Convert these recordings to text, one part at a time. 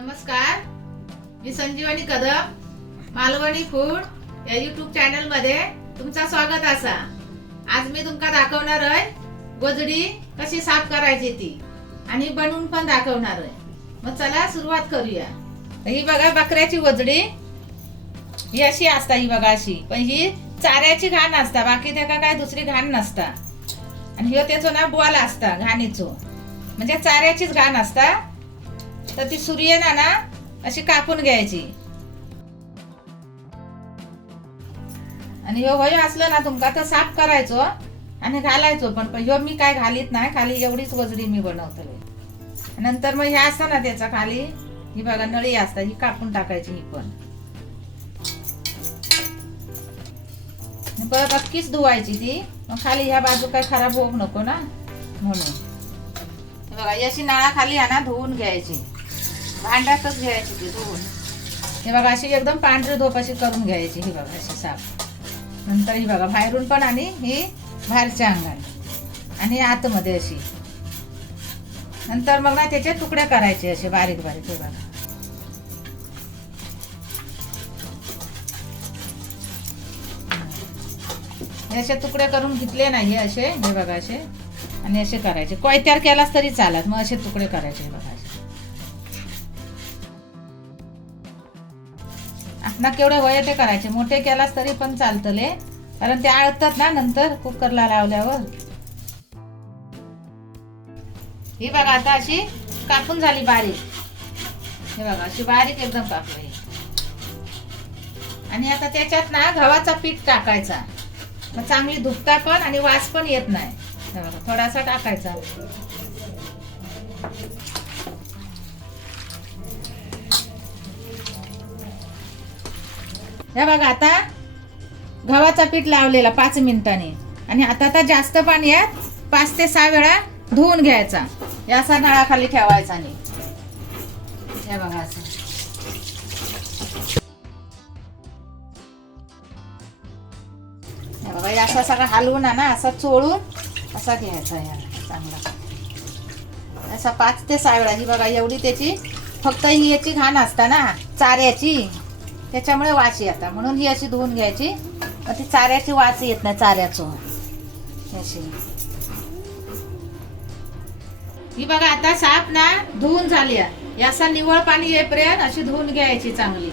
नमस्कार, मी संजीवनी कदम मालवणी फूड या YouTube channel मध्ये तुमचं स्वागत असा। आज मी तुमका दाखवणार आहे गोजडी कशी साफ करायची ती आणि बनवून पण दाखवणार आहे। मग चला सुरुवात करूया। ही बघा बकऱ्याची गोजडी ही अशी असता, ही बघा अशी, पण ही चाऱ्याची घाण असता, बाकी त्याका काय दुसरी घाण नसता। आणि ह्यो त्याचो ना बॉल असता घाणीचो, म्हणजे चाऱ्याचीच घाण असता। तर ती सूर्यना ना अशी कापून घ्यायची आणि ह्यो वय असलं ना तुमका तर साफ करायचो आणि घालायचो, पण ह्यो मी काय घालीत नाही, खाली एवढीच गोजडी मी बनवतले। नंतर मग ह्या असता ना त्याचा खाली ही बघा नळी असता, ही कापून टाकायची ही पण परत अक्कीच धुवायची ती, मग खाली ह्या बाजू काय खराब होऊ नको ना म्हणून। बघा अशी नळाखाली आहे ना धुवून घ्यायची, भांड्यातच घ्यायची ती धुवून। हे बघा अशी एकदम पांढरी धोप अशी करून घ्यायची, ही बघा अशी साफ। नंतर ही बघा बाहेरून पण आणि ही बाहेरच्या अंगाने आणि आतमध्ये अशी। नंतर मग ना त्याचे तुकडे करायचे असे बारीक बारीक, हे बघा हे असे तुकडे करून घेतले नाही असे, हे बघा असे आणि असे करायचे। कोयत्यार केलास तरी चालत, मग असे तुकडे करायचे, हे बघा ना केवढे वय ते करायचे। मोठे केलास तरी पण चालतले, कारण ते आळतात ना नंतर कुकरला लावल्यावर। ही बघा आता अशी कापून झाली बारीक, हे बघा अशी बारीक एकदम कापली। आणि आता त्याच्यात ना गव्हाचा पीठ टाकायचा, मग चांगली धुपता पण आणि वास पण येत नाही। हे बघा थोडासा टाकायचा। हे बघा आता गव्हाचा पीठ लावलेला 5 मिनिटांनी, आणि आता जास्त पाण्यात 5 ते 6 वेळा धुवून घ्यायचा। याचा नळाखाली ठेवायचा नाही, हे बघा असं। हे बघा असा सगळा हलवून ना असा चोळून असा घ्यायचा याला चांगला, असा 5 ते 6 वेळा। ही बघा एवढी त्याची फक्त ही याची घाण असता ना चाऱ्याची, त्याच्यामुळे वास येतात, म्हणून ही अशी धुवून घ्यायची। मग ती चाऱ्याची वास येत नाही चाऱ्याचं अशी। ही बघा आता साफ ना धुवून झाली, याचा निवळ पाणी येईपर्यंत अशी धुवून घ्यायची चांगली।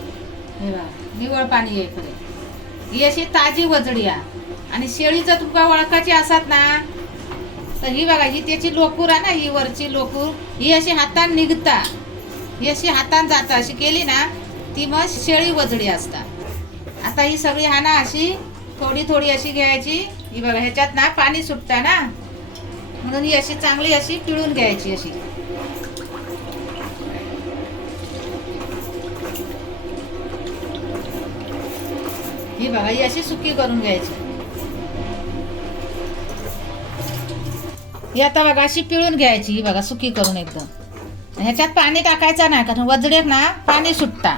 हे बघा निवळ पाणी येईपर्यंत ही अशी ताजी वजडी आहे। आणि शेळीचं तुमका ओळखाची असतात ना, तर ही बघा ही त्याची लोकूर आहे ना, ही वरची लोकूर ही अशी हातान निघता, ही अशी हातान जाता, अशी केली ना ती मग शेळी वजडी असतात। आता ही सगळी हा ना अशी थोडी थोडी अशी घ्यायची। ही बघा ह्याच्यात ना पाणी सुटतं ना, म्हणून ही अशी चांगली अशी पिळून घ्यायची अशी। ही बघा ही अशी सुकी करून घ्यायची। ही आता बघा अशी पिळून घ्यायची, ही बघा सुकी करून एकदम। ह्याच्यात पाणी टाकायचं नाही, कारण वजडीत ना पाणी सुटता।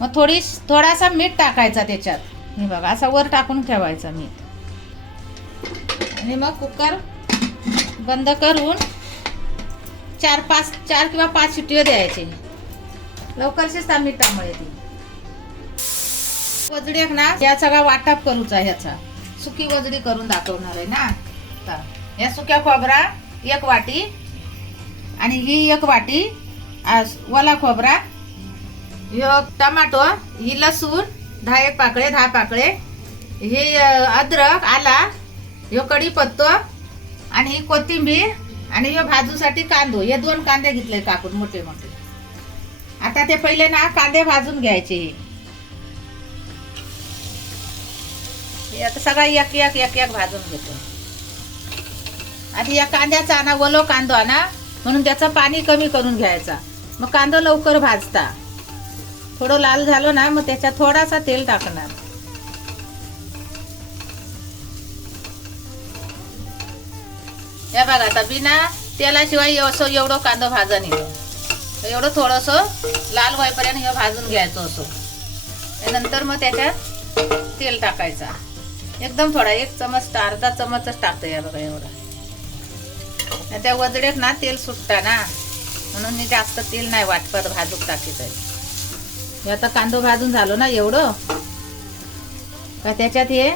मग थोडासा मीठ टाकायचा त्याच्यात, हे बघा असा वर टाकून ठेवायचा मीठ। आणि मग कुकर बंद करून 4 किंवा 5 शिट्टी द्यायचे, लवकर शिजता मिठामुळे ती वजडी ना। या सगळा वाटप करूचा, ह्याचा सुकी वजडी करून दाखवणार आहे ना। या सुक्या खोबरा 1 वाटी आणि ही 1 वाटी ओला खोबरा, ह्यो टमाटो, ही लसूण 10 पाकळे, हे अद्रक आला, ह्यो कढीपत्तो आणि ही कोथिंबीर आणि ह्यो भाजूसाठी कांदो, हे 2 कांदे घेतले कापून मोठे मोठे। आता ते पहिले ना कांदे भाजून घ्यायचे। हे आता सगळा एक एक भाजून घेतो। आधी या कांद्याचा ना ओलो कांदो ना, म्हणून त्याचं पाणी कमी करून घ्यायचा, मग कांदा लवकर भाजता। थोडं लाल झालं ना मग त्याच्यात थोडासा तेल टाकणार। हे बघा आता बिना तेलाशिवाय एवढं कांदा भाजा नाही, एवढं थोडंसं लाल व्हायपर्यंत हे भाजून घ्यायचं असं। नंतर मग त्याच्यात तेल टाकायचा, एकदम थोडा 1 चमच अर्धा चमचच टाकतं, या बघा एवढा। त्या वजड्यात ना तेल सुटता ना, म्हणून मी जास्त तेल नाही वाटपत भाजूक टाकीत आहे. हे आता कांदो भाजून झालो ना एवढं का त्याच्यात हे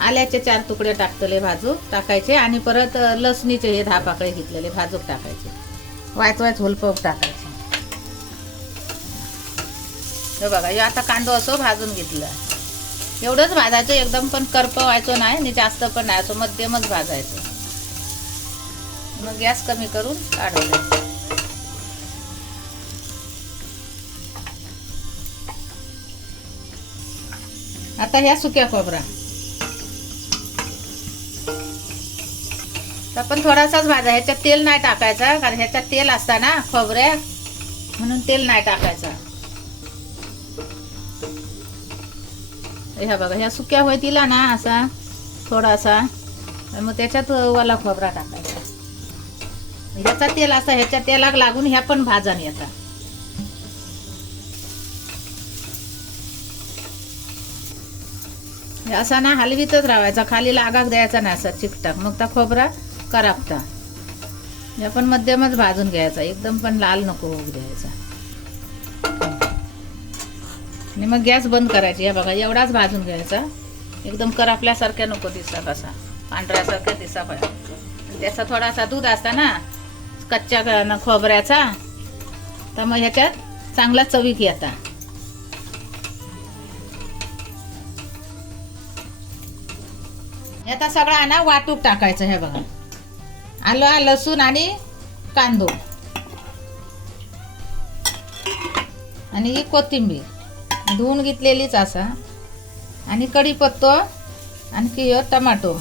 आल्याचे 4 तुकडे टाकतले भाजूक टाकायचे आणि परत लसणीचे हे 10 पाकळे घेतलेले भाजूक टाकायचे. वायच होलपव टाकायचे. हे बघा हे आता कांदो असो भाजून घेतला. एवढंच भाजायचं, एकदम पण करपवायचं नाही आणि जास्त पण नाही, असं मध्यमच भाजायचं. मग गॅस कमी करून काढून द्यायचं. आता ह्या सुक्या खोबरा आपण थोडासाच भाजा, ह्याच्यात तेल नाही टाकायचा कारण ह्याच्यात तेल असता ना खोबऱ्या, म्हणून तेल नाही टाकायचा. ह्या बघा ह्या सुक्या होतीला ना असा थोडासा, मग त्याच्यात वाला खोबरा टाकायचा. ह्याचा तेल असा ह्याच्या तेलाक लागून ह्या पण भाजन येतात. असा ना हलवीतच राहायचा, खाली लागाक द्यायचा ना असा चिकटाक, मग त्या खोबरा करापता. या पण मध्यमच भाजून घ्यायचा, एकदम पण लाल नको होऊ द्यायचा. आणि मग गॅस बंद करायची. या बघा एवढाच भाजून घ्यायचा, एकदम करपल्यासारख्या नको दिसता, कसा पांढऱ्यासारख्या दिसा पाहिजे. त्याचा थोडासा दूध असता ना कच्च्या खोबऱ्याचा, तर मग ह्याच्यात चांगला चवीत येता. आता सगळा ना वाटूक टाकायचं. हे बघा आलं, लसूण आणि कांदो आणि ही कोथिंबीर धुवून घेतलेलीच असा, आणि कढीपत्तो, आणखी टमाटो,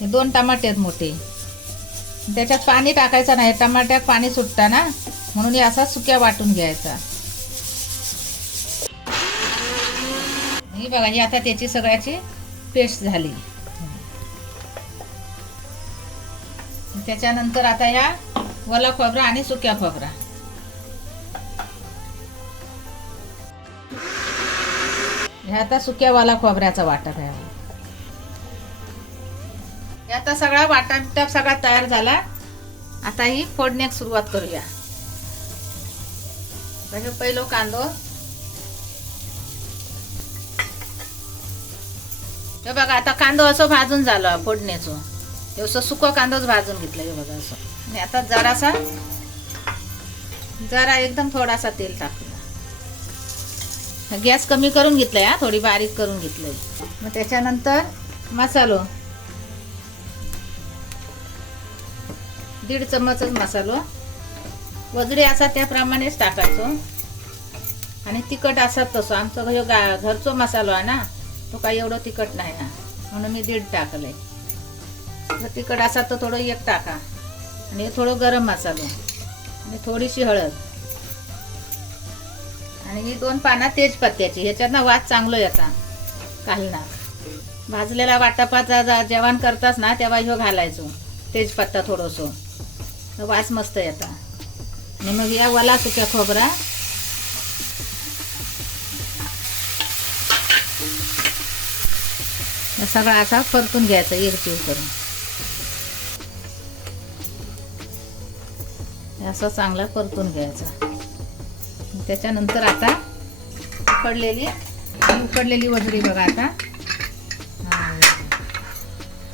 हे 2 टमाटे आहेत मोठे. त्याच्यात पाणी टाकायचं नाही, टमाट्यात पाणी सुटतं ना, म्हणून हे असा सुक्या वाटून घ्यायचा. ही बघा ही आता त्याची सगळ्याची पेस्ट झाली. त्याच्यानंतर आता ह्या ओला खोबरा आणि सुक्या खोबरा, ह्या आता सुक्या वाला खोबऱ्याचा वाटप आहे. आता सगळा वाटप सगळा तयार झाला. आता ही फोडण्याक सुरुवात करूया. पहिलो कांदो, हे बघा आता कांदो असं भाजून झाला फोडण्याचं, असं सुका कांदाच भाजून घेतला. हे बघा असं, आणि आता जरा एकदम थोडासा तेल टाकला. गॅस कमी करून घेतलाय, हा थोडी बारीक करून घेतलंय. मग त्याच्यानंतर मसालो 1.5 चमचच मसालो, वजडी असा त्याप्रमाणेच टाकायचो. आणि तिखट असा तसं आमचं हे घरचो मसालो आहे ना, तो काही एवढं तिखट नाही ना, म्हणून मी 1.5 टाकलंय. तिखट असा तर थोडं 1 टाका, आणि थोडं गरम मसालो आणि थोडीशी हळद, आणि ही 2 पानं तेजपत्त्याची. ह्याच्यात ना वास चांगलं येता घालणार. भाजलेला वाटापाचा जेवण करतास ना तेव्हा ह्यो घालायचो तेजपत्ता थोडंसं, वास मस्त येता. आणि मग या वाला सुक्या खोबरा सगळा असा परतून घ्यायचा एकजीव करून. असं चांगला परतून घ्यायचा. त्याच्यानंतर आता उकडलेली वजडी बघा. आता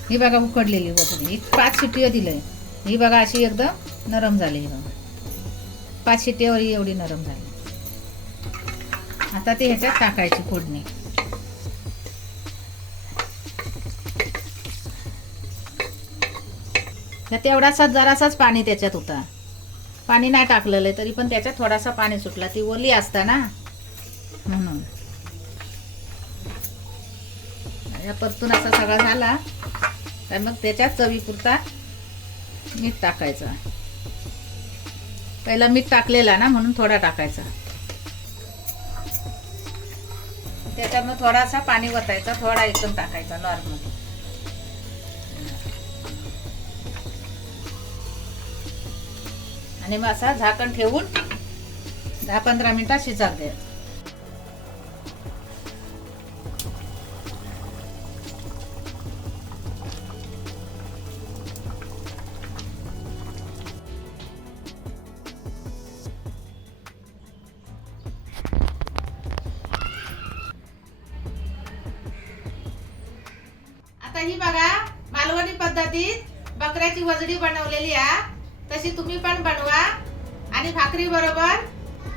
ही बघा उकडलेली वजडी, 5 शिट्टी दिलंय. ही बघा अशी एकदम नरम झाली. बघा 5 शिट्टीवर ही एवढी नरम झाली. आता ती ह्याच्यात टाकायची फोडणी. तेवढासा जरासाच पाणी त्याच्यात होता, पाणी नाही टाकलेलं तरी पण त्याच्यात थोडासा पाणी सुटला, ती ओली असता ना म्हणून. या परतून असा सगळा झाला तर मग त्याच्यात चवीपुरता मीठ टाकायचं. पहिला मीठ टाकलेला ना म्हणून थोडा टाकायचा. त्याच्यात मग थोडासा पाणी वतायचा, थोडा एकदम टाकायचा नॉर्मल. आणि मग असा झाकण ठेवून 10-15 मिनिटात शिजाक द्यायचं. आता ही बघा मालवणी पद्धतीत बकऱ्याची वजडी बनवलेली आहे. तशी तुम्ही पण बनवा आणि भाकरी बरोबर,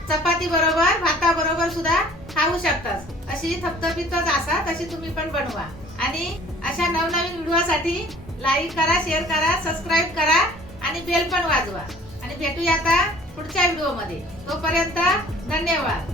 चपाती बरोबर, भाता बरोबर सुद्धा खाऊ शकतात. अशी थपथपीतच असा तशी तुम्ही पण बनवा. आणि अशा नवनवीन व्हिडिओसाठी लाईक करा, शेअर करा, सबस्क्राईब करा आणि बेल पण वाजवा. आणि भेटूया आता पुढच्या व्हिडिओमध्ये. तोपर्यंत धन्यवाद.